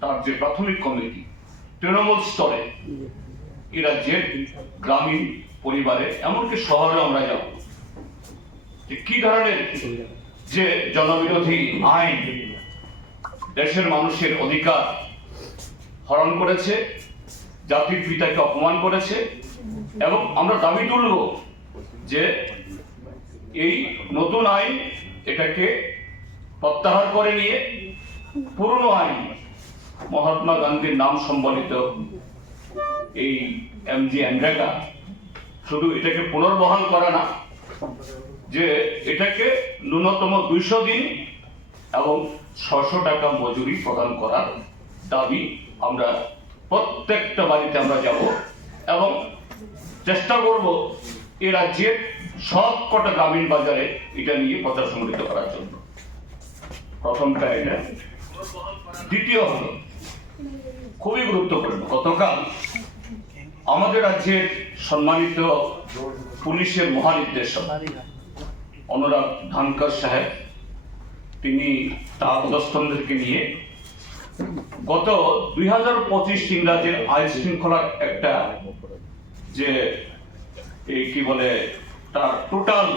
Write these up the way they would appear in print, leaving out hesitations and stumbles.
তার যে প্রাথমিক কমিটি তৃণমূল স্তরে এই রাজ্যের গ্রামীণ পরিবারে এমনকি শহরে আমরা যাব যে কি ধরনের যে জনবিরোধী আইন দেশের মানুষের অধিকার হরণ করেছে, জাতির পিতাকে অপমান করেছে, এবং আমরা দাবি তুলব যে এই নতুন আইন এটাকে প্রত্যাহার করে নিয়ে পুরনো আইন মহাত্মা গান্ধীর নাম সম্বলিত এই এমজি এনরেগা শুধু এটাকে পুনর্বহাল করা না, যে এটাকে ন্যূনতম 200 দিন এবং 600 টাকা মজুরি প্রদান করার দাবি আমরা প্রত্যেকটা বাড়িতে আমরা যাব এবং চেষ্টা করব এই রাজ্যের সব কটা গ্রামীণ বাজারে এটা নিয়ে প্রচার সংগঠিত করার জন্য। প্রথমটা এটা। দ্বিতীয় হল খুবই গুরুত্বপূর্ণ, গতকাল আমাদের রাজ্যের সম্মানিত পুলিশের মহানির্দেশক অনুরাগ ধানকর সাহেব তিনি তার পদস্থদেরকে নিয়ে গত 2025 ইংরাজের আইন শৃঙ্খলার একটা যে এই কি বলে তার টোটাল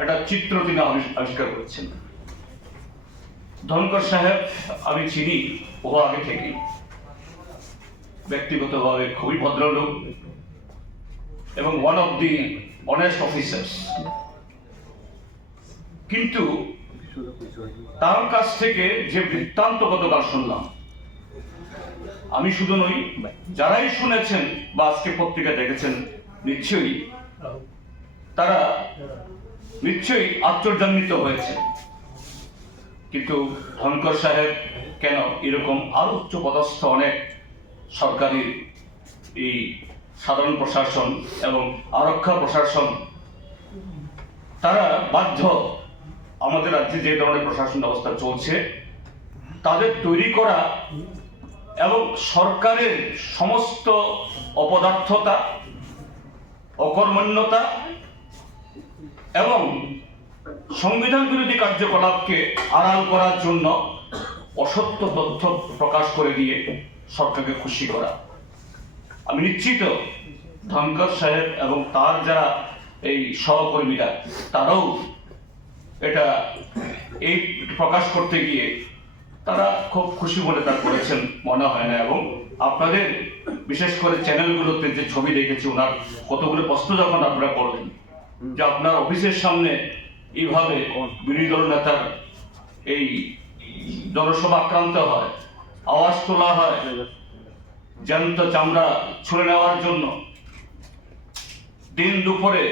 একটা চিত্র তিনি আবিষ্কার করেছেন। ধনকর সাহেব আমি চিনি বহু আগে থেকে, ব্যক্তিগতভাবে খুবই ভদ্রলোক এবং one of the honest officers, কিন্তু তার কাছ থেকে যে বৃত্তান্ত গতকাল শুনলাম, আমি শুধু নই, যারাই শুনেছেন বা আজকে পত্রিকা দেখেছেন নিশ্চয়ই তারা নিশ্চয়ই আশ্চর্যান্বিত হয়েছে। কিন্তু ধনকর সাহেব কেন এরকম আরো উচ্চ পদস্থ অনেক সরকারি এই সাধারণ প্রশাসন এবং আরক্ষা প্রশাসন তারা বাধ্য আমাদের রাজ্যে যে ধরনের প্রশাসন ব্যবস্থা চলছে তাদের তৈরি করা এবং সরকারের সমস্ত অপদার্থতা, অকর্মণ্যতা এবং সংবিধান বিরোধী কার্যকলাপকে আড়াল করার জন্য অসত্য তথ্য প্রকাশ করে দিয়ে সরকারকে খুশি করা। আমি নিশ্চিত ধনকর সাহেব এবং তার যারা এই সহকর্মীরা তারাও এটা এই প্রকাশ করতে গিয়ে তারা খুব খুশি বলে তা করেছেন মনে হয় না। এবং আপনাদের বিশেষ করে চ্যানেলগুলোতে যে ছবি দেখেছি, ওনার কতগুলো প্রশ্ন যখন আপনারা করলেন যে আপনার অফিসের সামনে এইভাবে বিরোধী দল নেতার এই জনসভা আক্রান্ত হয়, আওয়াজ তোলা হয় জ্যান্ত চামড়া ছুঁড়ে নেওয়ার জন্য, দিন দুপুরে